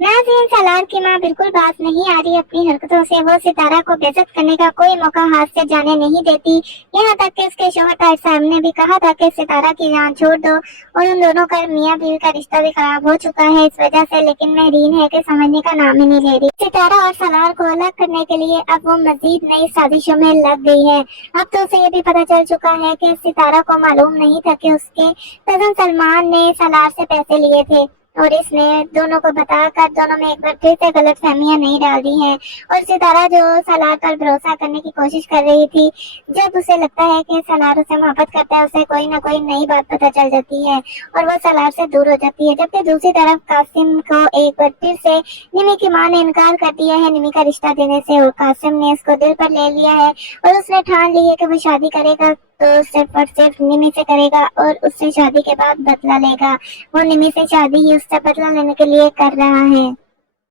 नाज़रीन, सलार की मां बिल्कुल बाज नहीं आ रही अपनी हरकतों से। वो सितारा को बेइज्जत करने का कोई मौका हाथ से जाने नहीं देती। यहाँ तक कि उसके शौहर ताहिर साहब ने भी कहा था कि सितारा की जान छोड़ दो, और उन दोनों का मियां बीवी का रिश्ता भी खराब हो चुका है इस वजह से। लेकिन महरीन है कि समझने का नाम ही नहीं ले रही। सितारा और सलार को अलग करने के लिए अब वो मजीद नई साजिशों में लग गई है। अब तो उसे ये भी पता चल चुका है कि सितारा को मालूम नहीं था कि उसके कजन सलमान ने सलार से पैसे लिए थे, और इसने दोनों को बताकर दोनों में एक बार फिर से गलत फहमियां नहीं डाल दी हैं। और सितारा जो सलार पर भरोसा करने की कोशिश कर रही थी, जब उसे लगता है कि सलार उसे मोहब्बत करता है, उसे कोई ना कोई नई बात पता चल जाती है और वो सलार से दूर हो जाती है। जबकि दूसरी तरफ कासिम को एक बार फिर से निमी की मां ने इनकार कर दिया है निमी का रिश्ता देने से, और कासिम ने इसको दिल पर ले लिया है और उसने ठान ली है कि वो शादी करेगा तो सिर्फ और सिर्फ निमी से करेगा और उससे शादी के बाद बदला लेगा। वो निमी से शादी ही उससे बदला लेने के लिए कर रहा है।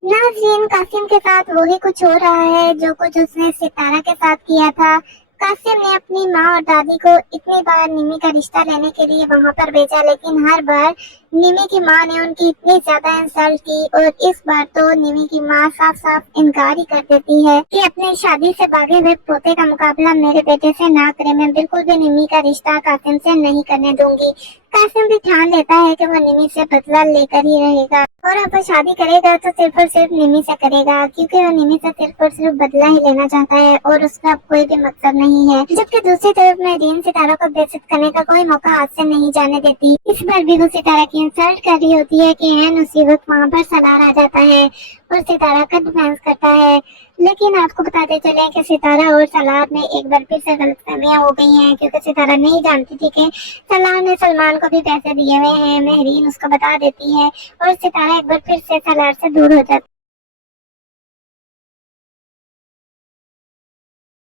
नाज़रीन, कासिम के साथ वही कुछ हो रहा है जो कुछ उसने सितारा के साथ किया था। कासिम ने अपनी माँ और दादी को इतनी बार निमी का रिश्ता लेने के लिए वहां पर भेजा, लेकिन हर बार निमी की माँ ने उनकी इतनी ज्यादा इंसल्ट की, और इस बार तो निमी की माँ साफ साफ इनकार ही कर देती है कि अपनी शादी से भागे हुए पोते का मुकाबला मेरे बेटे से ना करे। मैं बिल्कुल भी निमी का रिश्ता कासिम से नहीं करने दूंगी। कासिम भी ठान लेता है कि वो निमी से बदला लेकर ही रहेगा, और अब वो शादी करेगा तो सिर्फ और सिर्फ निमी से करेगा, क्योंकि वो निमी से सिर्फ और सिर्फ बदला ही लेना चाहता है और उसका कोई भी मकसद नहीं है। जबकि दूसरी तरफ महरीन सितारा को बेइज्जत करने का कोई मौका हाथ से नहीं जाने देती। इस बार भी वो सितारा की इंसल्ट कर रही होती है कि एन उसी वक्त वहाँ पर सलार आ जाता है और सितारा का डिफेंस करता है। लेकिन आपको बताते चले कि सितारा और सलार में एक बार फिर से गलतफहमियां हो गई हैं, क्योंकि सितारा नहीं जानती थी कि सलार ने सलमान को भी पैसे दिए हुए हैं। महरीन उसको बता देती है और सितारा एक बार फिर से सलार से दूर हो जाती है।